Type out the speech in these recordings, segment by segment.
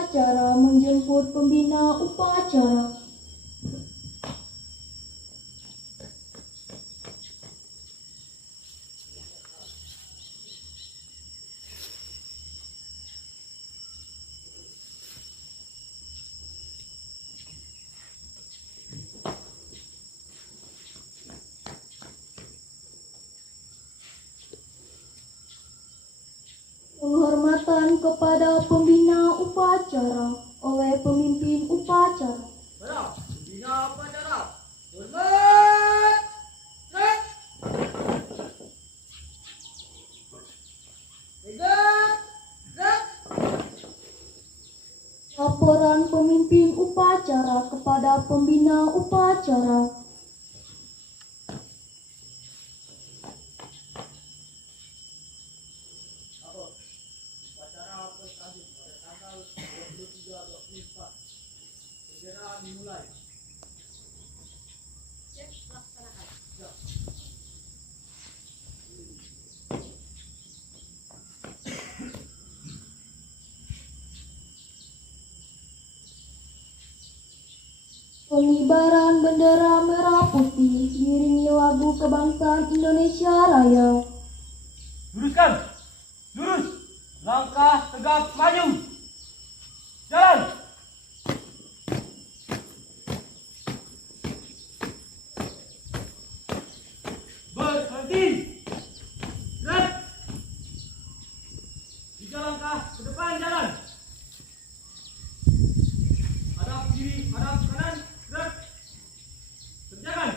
upacara menjemput pembina upacara. Penghormatan kepada pembina upacara oleh pemimpin upacara. Para pembina upacara, hormat! Red! Tegak! Red! Laporan pemimpin upacara kepada pembina upacara. Upacara berlanjut pada tanggal 23-24. Segera dimulai. Cek laksanakan. Ya. Pengibaran bendera merah putih diiringi lagu kebangsaan Indonesia Raya. Luruskan! Lurus! Langkah tegap maju! Jalan! Berhenti! Red! 3 langkah ke depan jalan! Hadap kiri, hadap kanan, red! Kerjakan!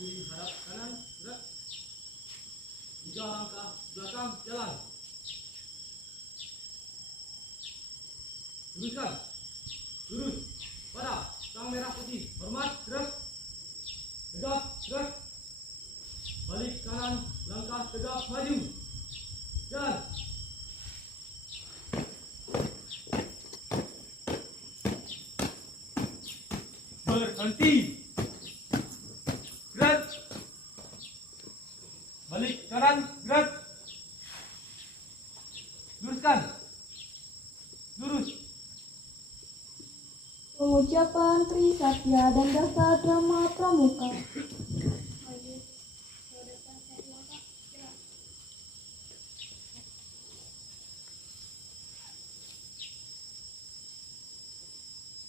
kiri hadap kanan, gerak. 3 langkah belakang, jalan. Luruskan, lurus, pada, tang merah putih, hormat, gerak. Tegap, gerak. Balik kanan, langkah tegap, maju. Jalan. Berhenti. Gerak. Balik kanan, gerak. Luruskan. Lurus. Pengucapan Trisatya dan dasar drama pramuka.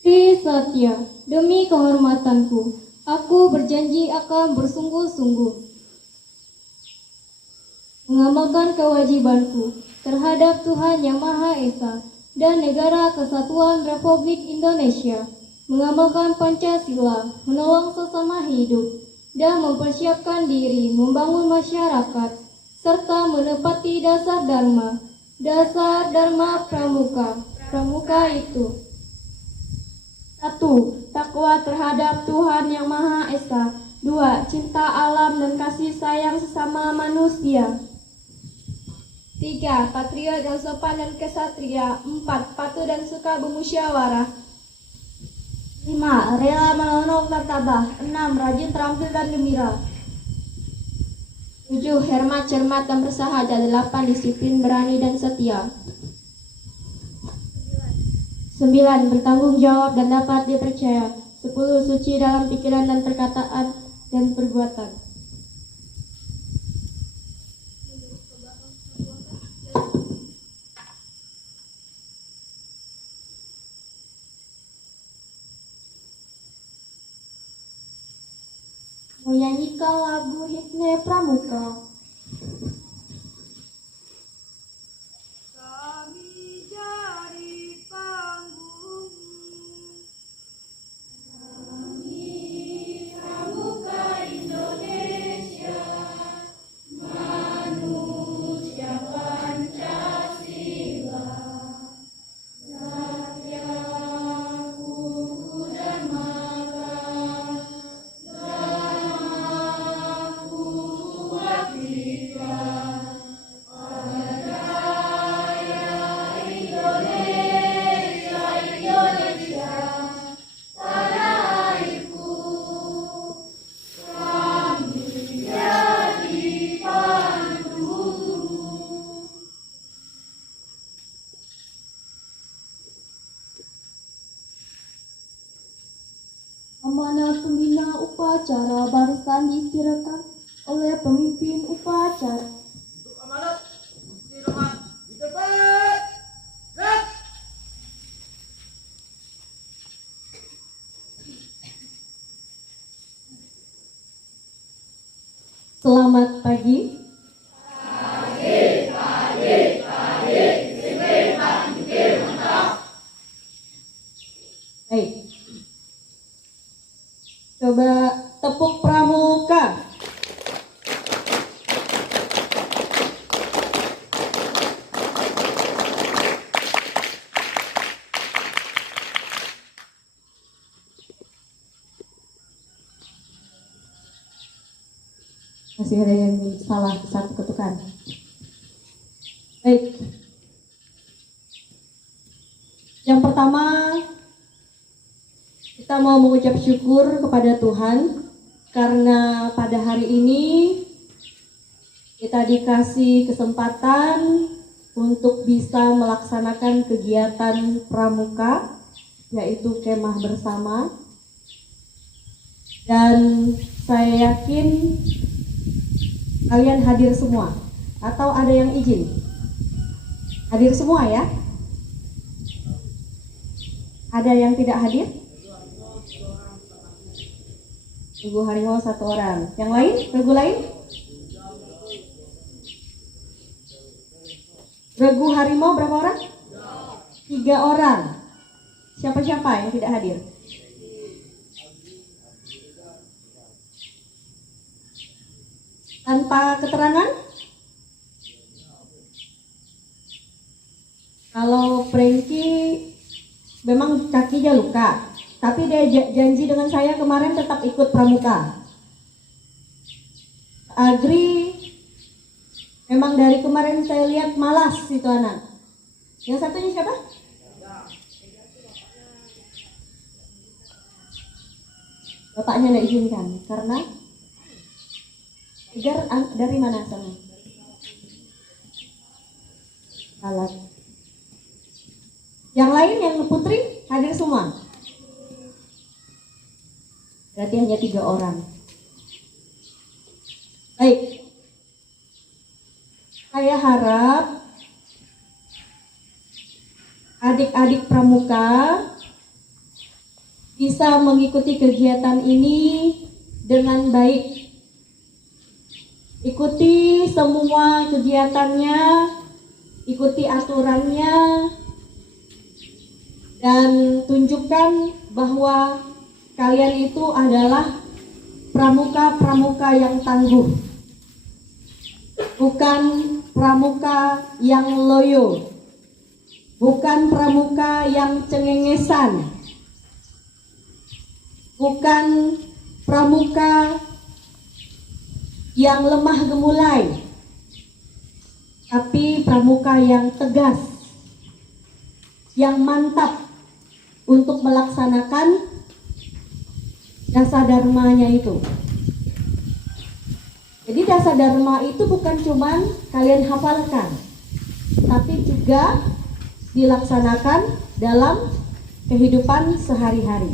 Trisatya, demi kehormatanku, aku berjanji akan bersungguh-sungguh mengamalkan kewajibanku terhadap Tuhan Yang Maha Esa dan Negara Kesatuan Republik Indonesia, mengamalkan Pancasila, menolong sesama hidup, dan mempersiapkan diri membangun masyarakat, serta menepati dasar Dharma Pramuka. Pramuka itu: 1. Takwa terhadap Tuhan Yang Maha Esa. 2. Cinta alam dan kasih sayang sesama manusia. 3. Patriot yang sopan dan kesatria. 4. Patuh dan suka bermusyawarah. 5. Rela menolong martabah. 6. Rajin, terampil dan gembira. 7. Hemat, cermat dan bersahaja. 8. Disiplin, berani dan setia. 9. Bertanggung jawab dan dapat dipercaya. 10. Suci dalam pikiran dan perkataan dan perbuatan. Menyanyikan lagu Himne Pramuka. Kami jadi panggung, Pramuka Indonesia, manusia Pancasila, Satya, Kuku dan Makam, Dharmaku Abdika, Jaya Indonesia, Indonesia, tanah airku, kami jadi pendukung. Amanah pembina upacara barisan diistirahatkan oleh pemimpin upacara. Untuk amanat, istirahat di tempat. Gerak. Selamat pagi. Baik. Coba tepuk pramuka. Masih ada yang salah satu ketukan. Baik. Yang pertama, kita mau mengucap syukur kepada Tuhan karena pada hari ini kita dikasih kesempatan untuk bisa melaksanakan kegiatan pramuka, yaitu kemah bersama. Dan saya yakin kalian hadir semua, atau ada yang izin? Hadir semua ya? Ada yang tidak hadir? Regu harimau 1 orang. Yang lain? Regu lain? Regu harimau berapa orang? 3 orang. Siapa-siapa yang tidak hadir? Tanpa keterangan? Kalau Frankie memang kakinya luka, tapi dia janji dengan saya kemarin tetap ikut pramuka. Agri memang dari kemarin saya lihat malas itu anak. Yang satunya siapa? Bapaknya nggak izinkan karena Tigar dari mana asalnya? Alat. Yang lain yang Putri hadir semua. Berarti hanya 3 orang. Baik. Saya harap adik-adik pramuka bisa mengikuti kegiatan ini dengan baik. Ikuti semua kegiatannya, ikuti aturannya, dan tunjukkan bahwa kalian itu adalah pramuka-pramuka yang tangguh, bukan pramuka yang loyo, bukan pramuka yang cengengesan, bukan pramuka yang lemah gemulai, tapi pramuka yang tegas, yang mantap untuk melaksanakan dasa dharmanya itu. Jadi dasa dharma itu bukan cuman kalian hafalkan, tapi juga dilaksanakan dalam kehidupan sehari-hari.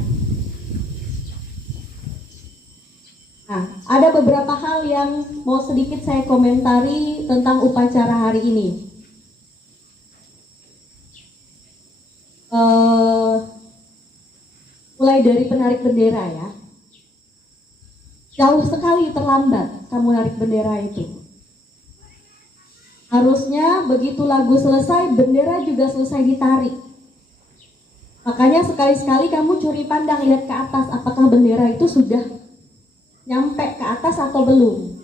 Nah, ada beberapa hal yang mau sedikit saya komentari tentang upacara hari ini. Mulai dari penarik bendera ya. Jauh sekali terlambat kamu narik bendera itu. Harusnya begitu lagu selesai, bendera juga selesai ditarik. Makanya sekali-sekali kamu curi pandang, lihat ke atas, apakah bendera itu sudah nyampe ke atas atau belum.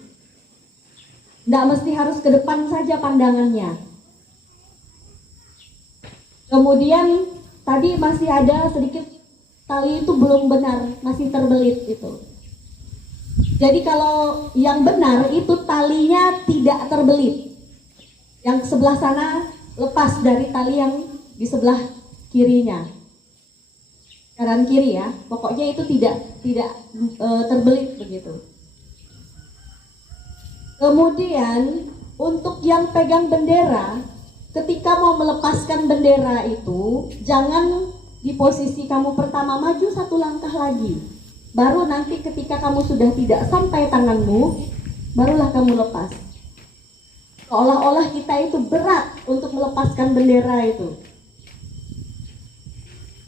Nggak mesti harus ke depan saja pandangannya. Kemudian tadi masih ada sedikit tali itu belum benar, masih terbelit itu. Jadi kalau yang benar itu talinya tidak terbelit. Yang sebelah sana lepas dari tali yang di sebelah kirinya. Kanan kiri ya, pokoknya itu tidak terbelit begitu. Kemudian untuk yang pegang bendera, ketika mau melepaskan bendera itu, jangan di posisi kamu pertama, maju 1 langkah lagi. Baru nanti ketika kamu sudah tidak sampai tanganmu, barulah kamu lepas. Seolah-olah kita itu berat untuk melepaskan bendera itu.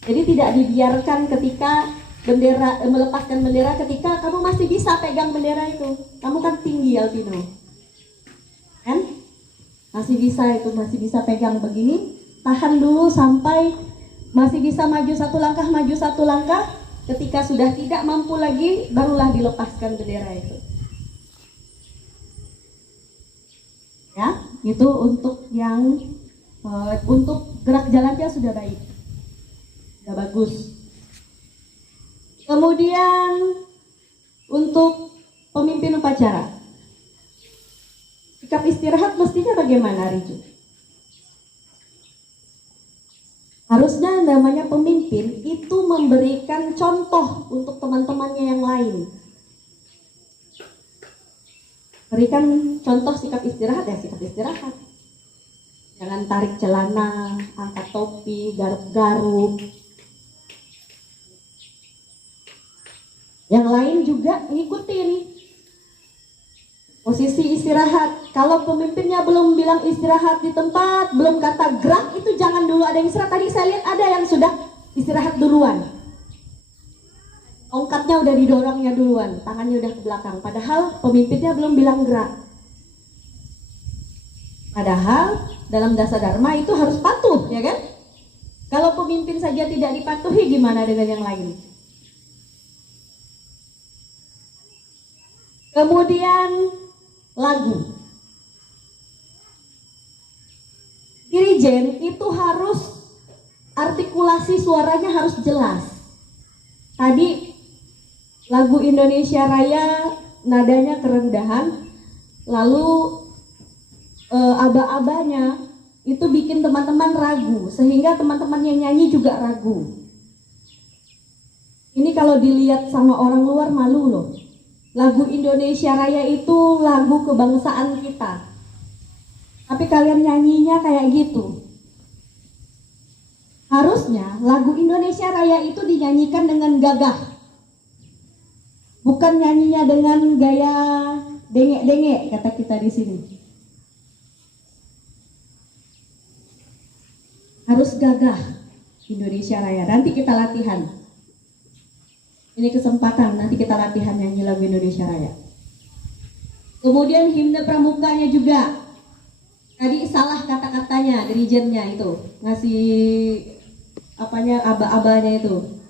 Jadi tidak dibiarkan ketika melepaskan bendera ketika kamu masih bisa pegang bendera itu. Kamu kan tinggi Alvino, kan? Masih bisa itu, masih bisa pegang begini. Tahan dulu sampai masih bisa maju 1 langkah, maju 1 langkah. Ketika sudah tidak mampu lagi, barulah dilepaskan bendera itu. Ya, itu untuk yang untuk gerak jalannya sudah baik. Sudah bagus. Kemudian untuk pemimpin upacara, sikap istirahat mestinya bagaimana, Riju? Harusnya namanya pemimpin itu memberikan contoh untuk teman-temannya yang lain. Berikan contoh sikap istirahat ya, sikap istirahat. Jangan tarik celana, angkat topi, garuk-garuk. Yang lain juga ngikutin posisi istirahat. Kalau pemimpinnya belum bilang istirahat di tempat, belum kata gerak, itu jangan dulu ada yang istirahat. Tadi saya lihat ada yang sudah istirahat duluan. Tongkatnya udah didorongnya duluan, tangannya udah ke belakang. Padahal pemimpinnya belum bilang gerak. Padahal dalam dasa dharma itu harus patuh, ya kan? Kalau pemimpin saja tidak dipatuhi, gimana dengan yang lain? Kemudian lagu. Dirijen itu harus artikulasi suaranya harus jelas. Tadi lagu Indonesia Raya nadanya kerendahan, lalu aba-abanya itu bikin teman-teman ragu, sehingga teman-teman yang nyanyi juga ragu. Ini kalau dilihat sama orang luar malu loh. Lagu Indonesia Raya itu lagu kebangsaan kita, tapi kalian nyanyinya kayak gitu. Harusnya lagu Indonesia Raya itu dinyanyikan dengan gagah, bukan nyanyinya dengan gaya dengek-dengek kata kita di sini. Harus gagah Indonesia Raya. Nanti kita latihan. Ini kesempatan, nanti kita latihan nyanyi lagu Indonesia Raya. Kemudian himne pramukanya juga. Tadi salah kata-katanya, dirijennya itu ngasih aba-abanya itu.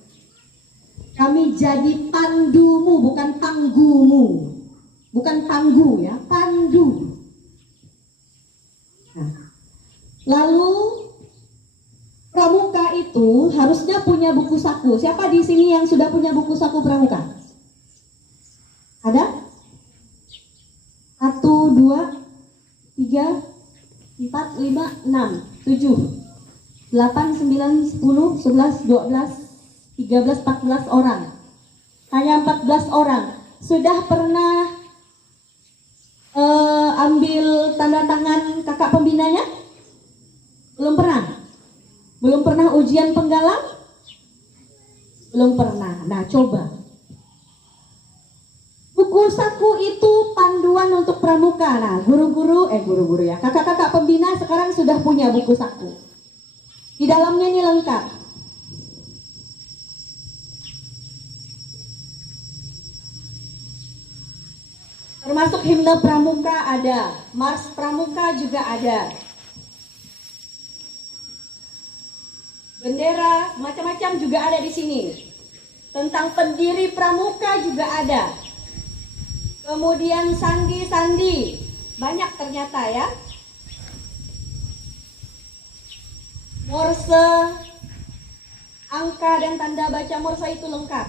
Kami jadi pandumu, bukan panggumu, bukan panggu ya, pandu. Nah, lalu pramuka itu harusnya punya buku saku. Siapa di sini yang sudah punya buku saku pramuka? Ada? 1, 2, 3, 4, 5, 6, 7, 8, 9, 10, 11, 12, 13, 14 orang. Hanya 14 orang. Sudah pernah ambil tanda tangan kakak pembinanya? Belum pernah? Belum pernah ujian penggalang? Belum pernah. Nah, coba. Buku saku itu panduan untuk pramuka. Nah, guru-guru ya, kakak-kakak pembina sekarang sudah punya buku saku. Di dalamnya ini lengkap. Termasuk himne pramuka ada, mars pramuka juga ada. Bendera macam-macam juga ada di sini. Tentang pendiri pramuka juga ada. Kemudian sandi-sandi, banyak ternyata ya. Morse, angka dan tanda baca Morse itu lengkap.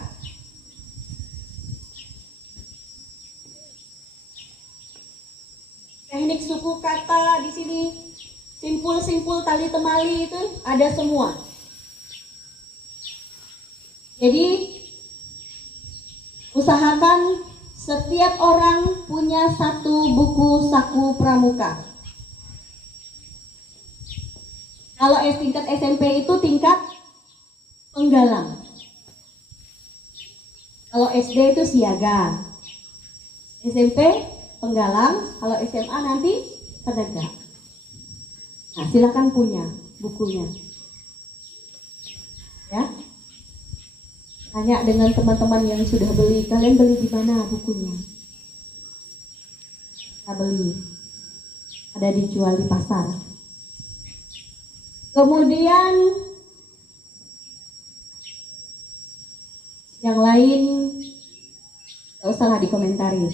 Teknik suku kata di sini, simpul-simpul tali temali itu ada semua. Jadi usahakan setiap orang punya satu buku saku pramuka. Kalau tingkat SMP itu tingkat penggalang. Kalau SD itu siaga. SMP penggalang, kalau SMA nanti penegak. Nah, silakan punya bukunya. Ya. Tanya dengan teman-teman yang sudah beli, kalian beli di mana bukunya? Kita beli. Ada dijual di pasar. Kemudian yang lain gak usah lah dikomentari.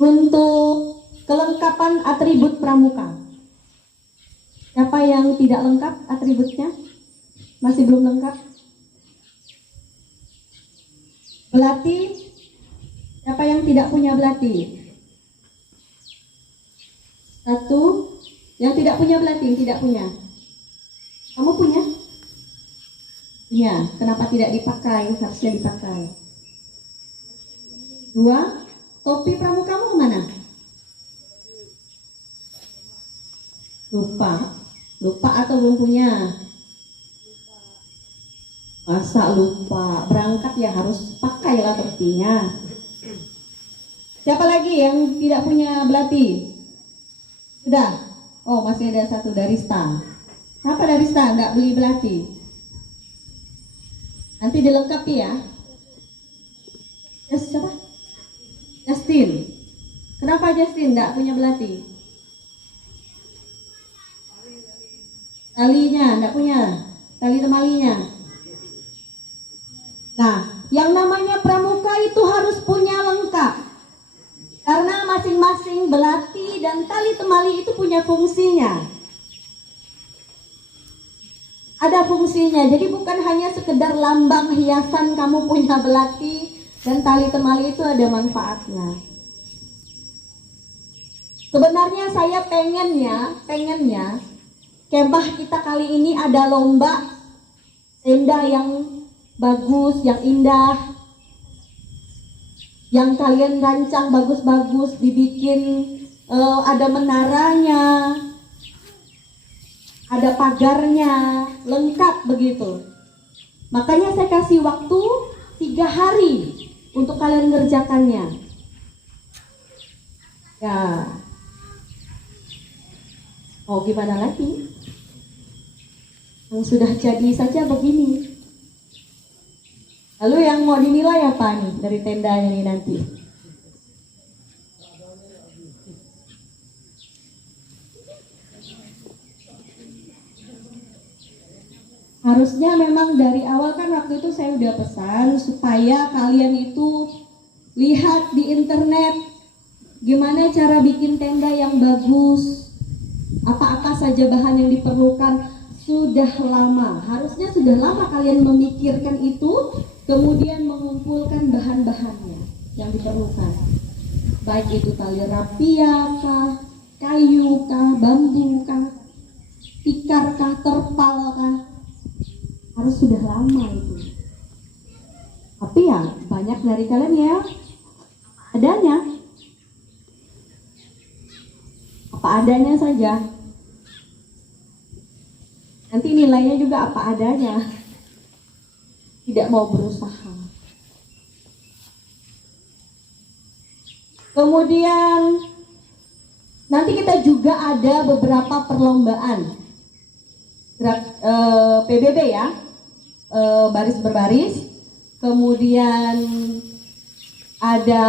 Untuk kelengkapan atribut pramuka, siapa yang tidak lengkap atributnya? Masih belum lengkap? Belati, siapa yang tidak punya belati? Satu, yang tidak punya belati, yang tidak punya. Kamu punya? Punya, kenapa tidak dipakai? Harusnya dipakai. Dua, topi pramukamu mana? Lupa atau belum punya? Masa lupa? Berangkat ya harus pakailah topinya. Siapa lagi yang tidak punya belati? Sudah? Oh, masih ada satu, Darista. Kenapa Darista nggak beli belati? Nanti dilengkapi ya. Siapa? Justin. Kenapa Justin nggak punya belati? Talinya nggak punya. Tali temalinya. Nah, yang namanya pramuka itu harus punya lengkap. tali temali itu punya fungsinya. Ada fungsinya, jadi bukan hanya sekedar lambang hiasan kamu punya belati, dan tali temali itu ada manfaatnya. Sebenarnya saya pengennya kemah kita kali ini ada lomba tenda yang bagus, yang indah, yang kalian rancang bagus-bagus, dibikin ada menaranya, ada pagarnya, lengkap begitu. Makanya saya kasih waktu 3 hari untuk kalian ngerjakannya. Ya, mau gimana lagi? Yang sudah jadi saja begini. Lalu yang mau dinilai apa nih dari tendanya nih nanti? Harusnya memang dari awal kan waktu itu saya udah pesan supaya kalian itu lihat di internet gimana cara bikin tenda yang bagus, apa-apa saja bahan yang diperlukan. Sudah lama, harusnya sudah lama kalian memikirkan itu, kemudian mengumpulkan bahan-bahannya yang diperlukan. Baik itu tali rapia kah, kayu kah, bambu kah, tikar kah, terpal kah, harus sudah lama itu. Tapi ya banyak dari kalian ya adanya, apa adanya saja. Nanti nilainya juga apa adanya, tidak mau berusaha. Kemudian nanti kita juga ada beberapa perlombaan PBB ya, baris berbaris. Kemudian ada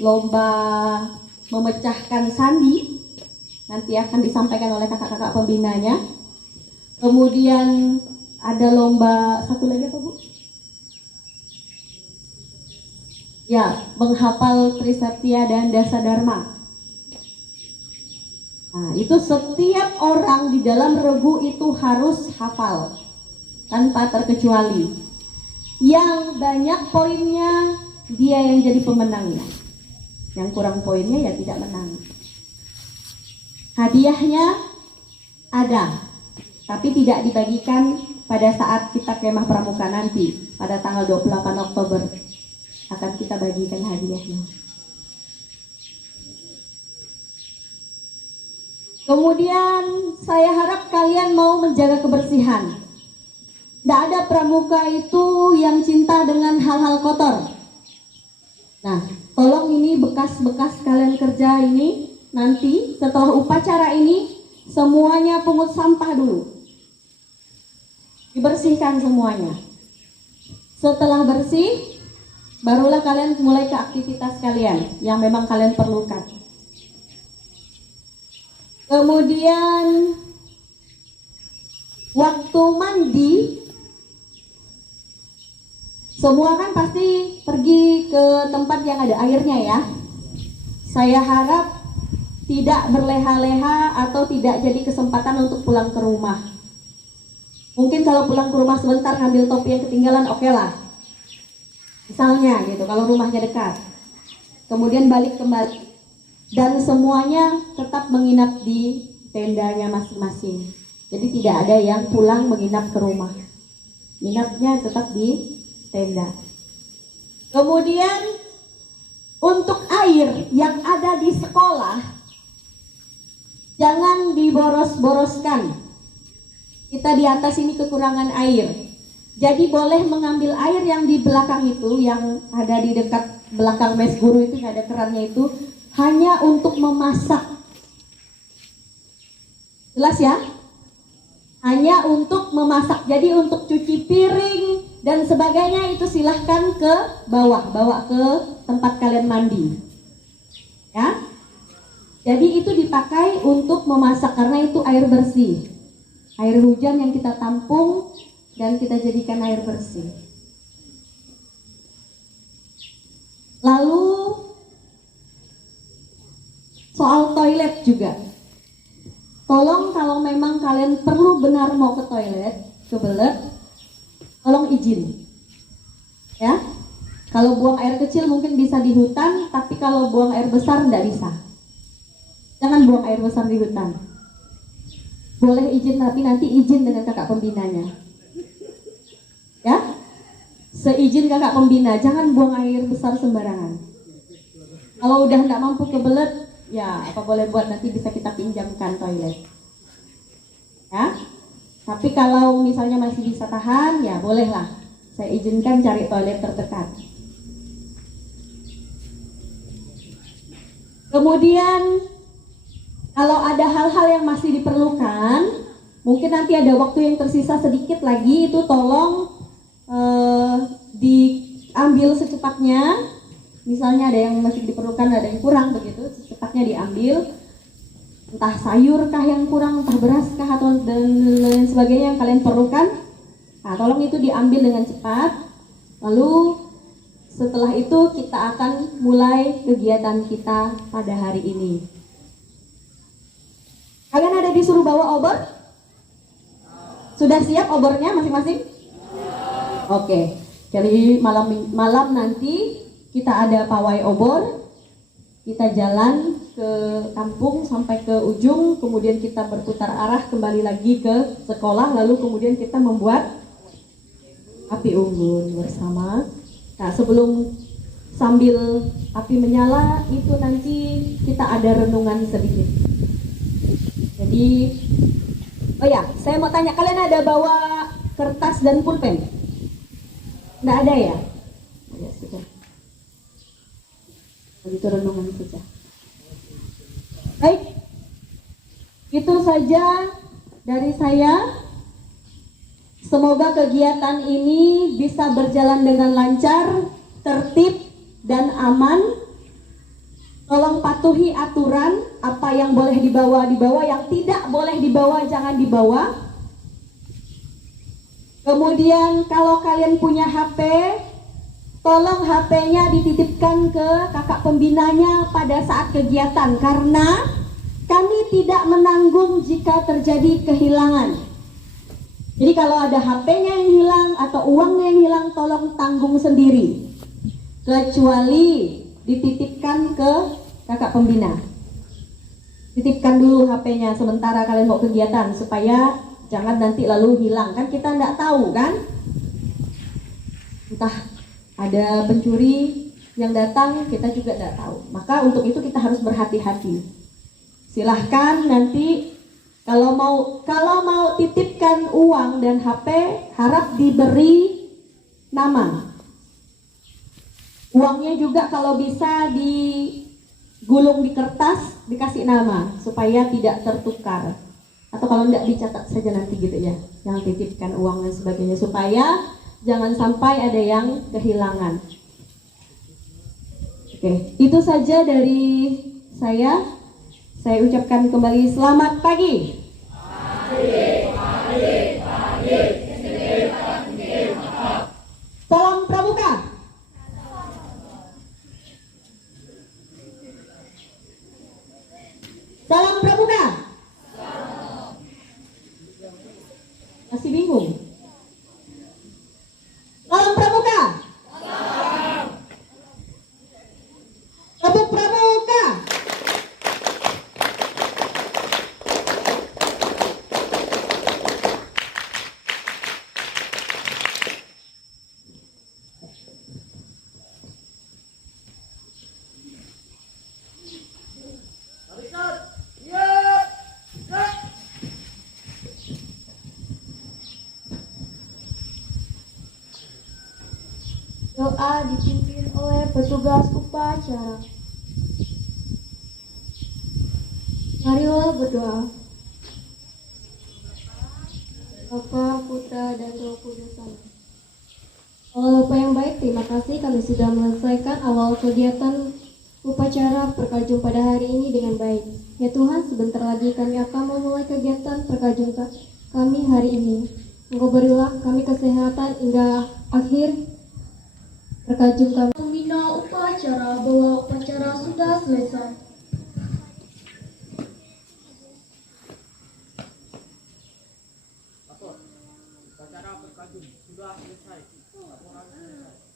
lomba memecahkan sandi, nanti akan disampaikan oleh kakak-kakak pembinanya. Kemudian ada lomba satu lagi apa Bu? Ya, menghafal Trisatya dan Dasa Dharma. Nah, itu setiap orang di dalam regu itu harus hafal tanpa terkecuali. Yang banyak poinnya dia yang jadi pemenangnya. Yang kurang poinnya ya tidak menang. Hadiahnya ada, tapi tidak dibagikan pada saat kita kemah pramuka nanti pada tanggal 28 Oktober akan kita bagikan hadiahnya. Kemudian saya harap kalian mau menjaga kebersihan. Tidak ada pramuka itu yang cinta dengan hal-hal kotor. Nah, tolong ini bekas-bekas kalian kerja ini nanti setelah upacara ini semuanya pungut sampah dulu. Dibersihkan semuanya. Setelah bersih, barulah kalian mulai ke aktivitas kalian yang memang kalian perlukan. Kemudian waktu mandi, semua kan pasti pergi ke tempat yang ada airnya ya. Saya harap tidak berleha-leha atau tidak jadi kesempatan untuk pulang ke rumah. Mungkin kalau pulang ke rumah sebentar ngambil topi yang ketinggalan, oke lah. Misalnya gitu, kalau rumahnya dekat. Kemudian balik kembali. Dan semuanya tetap menginap di tendanya masing-masing. Jadi tidak ada yang pulang menginap ke rumah. Nginapnya tetap di tenda. Kemudian untuk air yang ada di sekolah jangan diboros-boroskan. Kita di atas ini kekurangan air. Jadi boleh mengambil air yang di belakang itu, yang ada di dekat belakang mes guru itu, yang ada kerannya itu, hanya untuk memasak. Jelas ya? Hanya untuk memasak. Jadi untuk cuci piring dan sebagainya itu silahkan ke bawah, bawa ke tempat kalian mandi. Ya? Jadi itu dipakai untuk memasak karena itu air bersih. Air hujan yang kita tampung dan kita jadikan air bersih. Lalu soal toilet juga. Tolong kalau memang kalian perlu benar mau ke toilet, kebelet, tolong izin. Ya. Kalau buang air kecil mungkin bisa di hutan, tapi kalau buang air besar tidak bisa. Jangan buang air besar di hutan. Boleh izin, tapi nanti izin dengan kakak pembinanya. Ya, seizin kakak pembina, jangan buang air besar sembarangan. Kalau udah tidak mampu kebelet, ya apa boleh buat, nanti bisa kita pinjamkan toilet. Ya, tapi kalau misalnya masih bisa tahan, ya bolehlah. Saya izinkan cari toilet terdekat. Kemudian kalau ada hal-hal yang masih diperlukan, mungkin nanti ada waktu yang tersisa sedikit lagi, itu tolong diambil secepatnya. Misalnya ada yang masih diperlukan, ada yang kurang begitu, secepatnya diambil. Entah sayur kah yang kurang, entah beras kah atau dan lain sebagainya yang kalian perlukan. Nah, tolong itu diambil dengan cepat. Lalu setelah itu kita akan mulai kegiatan kita pada hari ini. Kalian ada disuruh bawa obor? Sudah siap obornya masing-masing? Oke. Jadi malam nanti kita ada pawai obor. Kita jalan ke kampung sampai ke ujung, kemudian kita berputar arah kembali lagi ke sekolah, lalu kemudian kita membuat api unggun bersama. Nah, sambil api menyala itu nanti kita ada renungan sedikit. Jadi, oh ya, saya mau tanya, kalian ada bawa kertas dan pulpen? Nggak ada ya? Ya sudah. Itu renungan saja. Baik, itu saja dari saya. Semoga kegiatan ini bisa berjalan dengan lancar, tertib, dan aman. Tolong patuhi aturan, apa yang boleh dibawa, yang tidak boleh dibawa, jangan dibawa. Kemudian kalau kalian punya HP, tolong HP-nya dititipkan ke kakak pembinanya pada saat kegiatan, karena kami tidak menanggung jika terjadi kehilangan. Jadi kalau ada HP-nya yang hilang atau uangnya yang hilang, tolong tanggung sendiri. Kecuali dititipkan ke kakak pembina. Titipkan dulu HP-nya sementara kalian mau kegiatan, supaya jangan nanti lalu hilang. Kan kita nggak tahu kan? Entah ada pencuri yang datang, kita juga nggak tahu. Maka untuk itu kita harus berhati-hati. Silahkan nanti kalau mau titipkan uang dan HP, harap diberi nama. Uangnya juga kalau bisa digulung di kertas, dikasih nama supaya tidak tertukar. Atau kalau tidak, dicatat saja nanti gitu ya, yang titipkan uang dan sebagainya, supaya jangan sampai ada yang kehilangan. Oke, itu saja dari saya. Saya ucapkan kembali selamat pagi. Salam Pramuka. Salam Pramuka. Masih bingung? Salam Pramuka. Salam Pramuka. Doa dipimpin oleh petugas upacara. Marilah berdoa. Bapa, Putra, dan Roh Kudus. Allah Bapa yang baik, terima kasih kami sudah menyelesaikan awal kegiatan upacara perkajung pada hari ini dengan baik. Ya Tuhan, sebentar lagi kami akan memulai kegiatan perkajung kami hari ini. Engkau berilah kami kesehatan hingga akhir perkajung kami. Pembina upacara bahwa upacara sudah selesai. Kajun sudah selesai. Laporan selesai.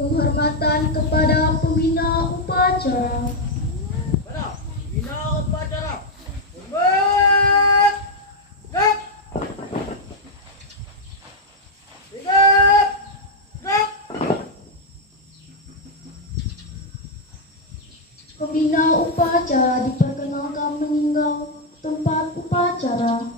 Penghormatan kepada pembina upacara. Pada bina upacara. Hormat. Gak. Tiga. Gak. Pembina upacara diperkenalkan meninggal tempat upacara.